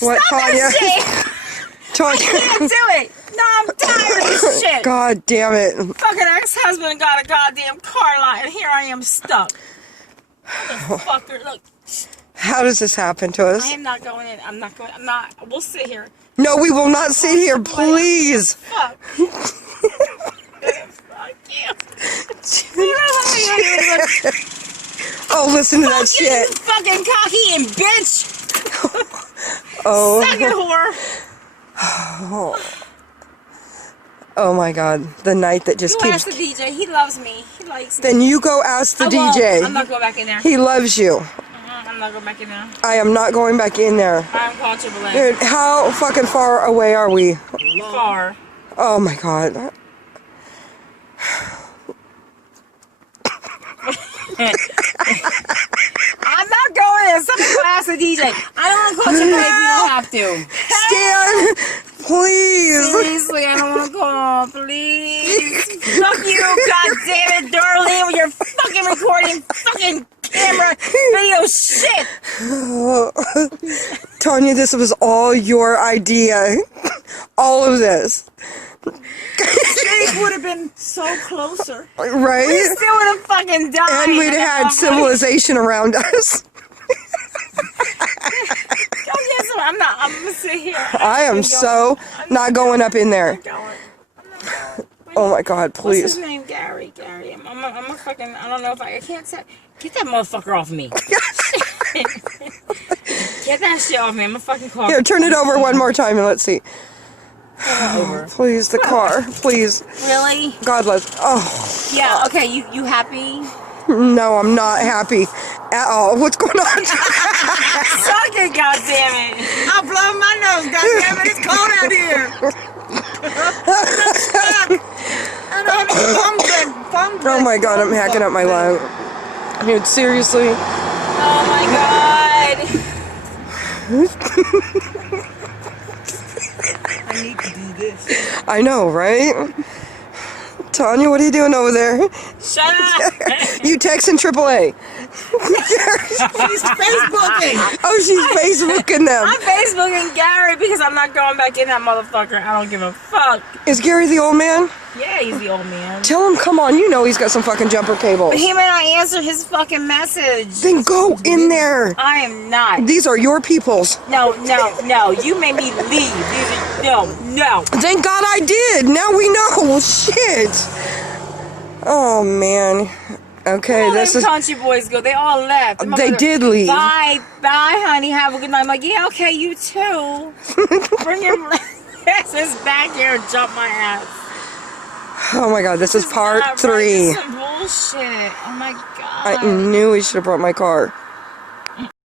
What, Stop Tanya? that shit! Tanya. I can't do it! No, I'm tired of this shit! God damn it. Fucking ex-husband got a goddamn car lot, and here I am stuck. Motherfucker, look. How does this happen to us? I am not going in. I'm not. We'll sit here. No, we will not sit here, please. Fuck. Fuck you. Oh, listen to that Fuck you, shit. you fucking cocky and bitch! Oh. Suck it, whore! Oh my God, the night that just You keeps... ask the DJ, he loves me. He likes me. Then you go ask the DJ. I'm not going back in there. He loves you. I'm not going back in there. I am not going back in there. I'm called Triple A. Dude, how fucking far away are we? Far. Oh my God. I'm not going in. Somebody go ask the DJ. I don't want to call Triple A if you don't have to. Stan, please. Seriously, I don't want to call. Please. Fuck you, goddammit, Darlene, with your fucking recording, fucking camera, video shit. Tanya, this was all your idea. All of this. Jake would have been so closer. Right? We still would have fucking died. And we'd had civilization around us. I'm gonna sit here. I am so not going up in there. I'm not going. Oh my God, What's please. his name? Gary. I'm a fucking, I don't know if I can't say. Get that motherfucker off me. Get that shit off me. I'm a fucking car. Here, turn it over one more time and let's see. Over. Please, the car. Please. Really? God bless. Oh. Yeah, okay, you happy? No, I'm not happy at all. What's going on? Suck it, goddammit. I'm blowing my nose, goddammit. It's cold out here. And I'm fumbling. Oh my God, I'm hacking up my lung. Dude, seriously? Oh my God. I need to do this. I know, right? Tanya, what are you doing over there? Shut up. You texting AAA. She's Facebooking. Oh, she's Facebooking them. I'm Facebooking Gary because I'm not going back in that motherfucker. I don't give a fuck. Is Gary the old man? Yeah, he's the old man. Tell him, come on, you know he's got some fucking jumper cables. But he may not answer his fucking message. Then go in there. I am not. These are your peoples. No. You made me leave. No. Thank God I did. Now we know. Shit. Oh, man. Okay, All this them is... country boys go. They all left. They did leave. Bye, honey. Have a good night. I'm like, yeah, okay, you too. Bring your asses back here and jump my ass. Oh my God, this is part 3. This is some bullshit. Oh my God. I knew we should have brought my car.